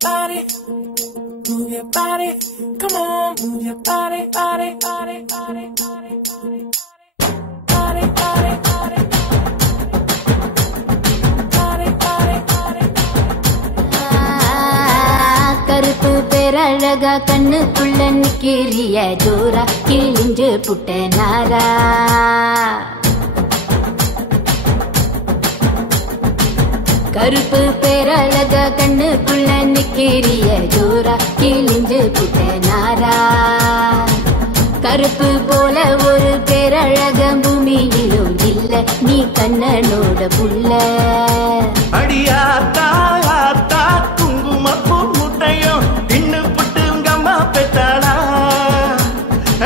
body, move your body, come on, move your body, body, body, body, body, body, body, body, body, body, body, body. கருப்பு பேரழகா கண்ணுக்குள்ள நிக்கிறிய ஜோரா கிழிஞ்சு புட்ட நாரா கருப்பு பேரழகா கண்ணுக்குள்ள நிக்கிறிய ஜோரா கிழிஞ்சு புட்ட நாரா கருப்பு போல ஒரு பேரழக பூமியிலும் இல்ல நீ கண்ணனோட புள்ள அடியாத்தா ஆத்தா குங்குமப்பூ முட்டையும் தின்னு புட்டு உங்க அம்மா பெத்தாளா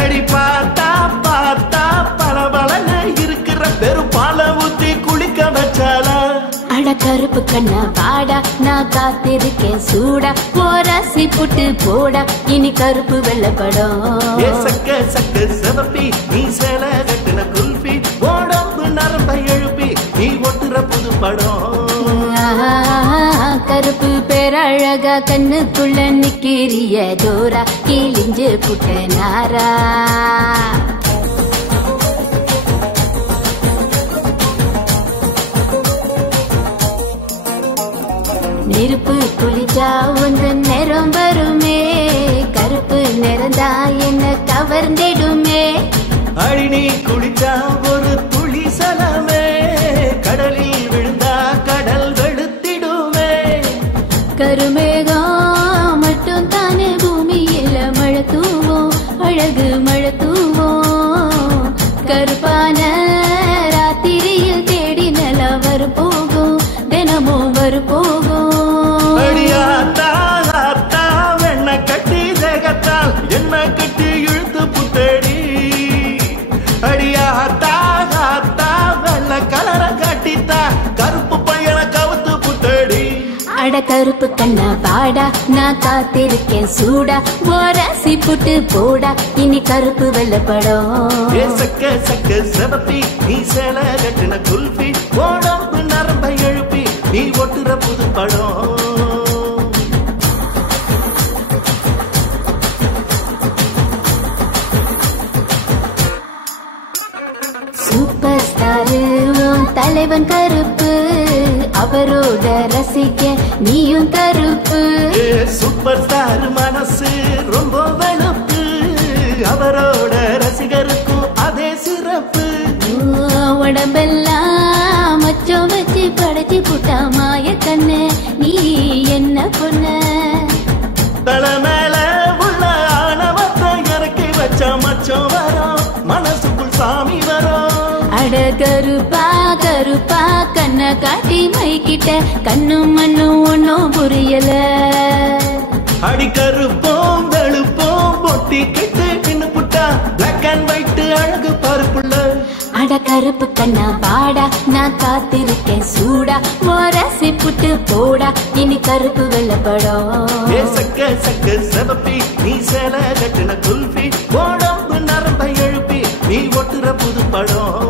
அடி பார்த்தா பார்த்தா பலபலன இருக்கிற பெரும் பால ஊத்தி குளிக்க வச்சாளா அட கருப்பு கண்ணா வாடா நான் காத்திருக்கேன் சூடா போராசி புட்டு போடா இனி கருப்பு வெள்ளப்படும் சக்க சக்க சிவப்பி நீ சேல கட்டின குல்பி ஓடம்பு நரம்ப எழுப்பி நீ ஒட்டுற புது படம் கருப்பு பேரழகா கண்ணுக்குள்ள நிக்கிறிய ஜோரா கிழிஞ்சு புட்ட நாரா நெருப்பு குளிச்சா ஒன்று நிறம் வருமே கருப்பு நிறந்தா என்ன கவர்ந்திடுமே அடி நீ குளிச்சா ஒரு துளி சலமே கடலில் விழுந்தா கடல் வெளுத்திடுமே கருமேகம் மட்டும் தானே பூமியில மழை தூவோம் அழகு மழை தூவோம் கருப்பான ராத்திரியில் தேடி நில வரும் போகும் தினமும் வரும் போகும் அடியாத்தா ஆத்தா வெண்ண கட்டி தேகத்தால் என்ன கட்டி இழுத்து புத்தடி அடியாத்தா ஆத்தா வெள்ள கலர காட்டித்தா கருப்பு பையன கவுத்து புத்தடி அட கருப்பு கண்ணா வாடா நான் காத்திருக்கேன் சூடா ஓராசி புட்டு போடா இனி கருப்பு வெள்ளப்படும் சக்க சக்க சிவப்பி நீ சேல கட்டின குல்பி ஓடம்பு நரம்ப எழுப்பி நீ ஒட்டுற புது படம் சூப்பர் ஸ்டாரு தலைவன் கருப்பு அவரோட ரசிக்க நீயும் கருப்பு சூப்பர் ஸ்டார் மனசு ரொம்ப வெளுப்பு அவரோட ரசிகருக்கும் அதே சிறப்பு உடம்பெல்லாம் மச்சம் வச்சு படைச்சு புட்டா மாய கண்ணு நீ என்ன பொண்ண தலை மேல உள்ள ஆணவத்தை இறக்கி வச்ச மச்சம் வரும் மனசுக்குள் சாமி வரும் அட கருப்பா கருப்பா கண்ண காட்டி மைக்கிட்ட கண்ணும் மண்ணும் ஒன்னும் புரியல அடி கருப்போம் வெளுப்போம் பொட்டி கெட்டு நின்னு புட்டா பிளாக் அண்ட் ஒயிட் அழகு பருப்புள்ள அட கருப்பு கண்ணா வாடா நான் காத்திருக்கேன் சூடா ஓராசி புட்டு போடா இனி கருப்பு வெள்ளப்படும் சக்க சக்க சிவப்பி நீ சேல கட்டின குல்பி ஓடம்பு நரம்ப எழுப்பி நீ ஒட்டுற புது படம்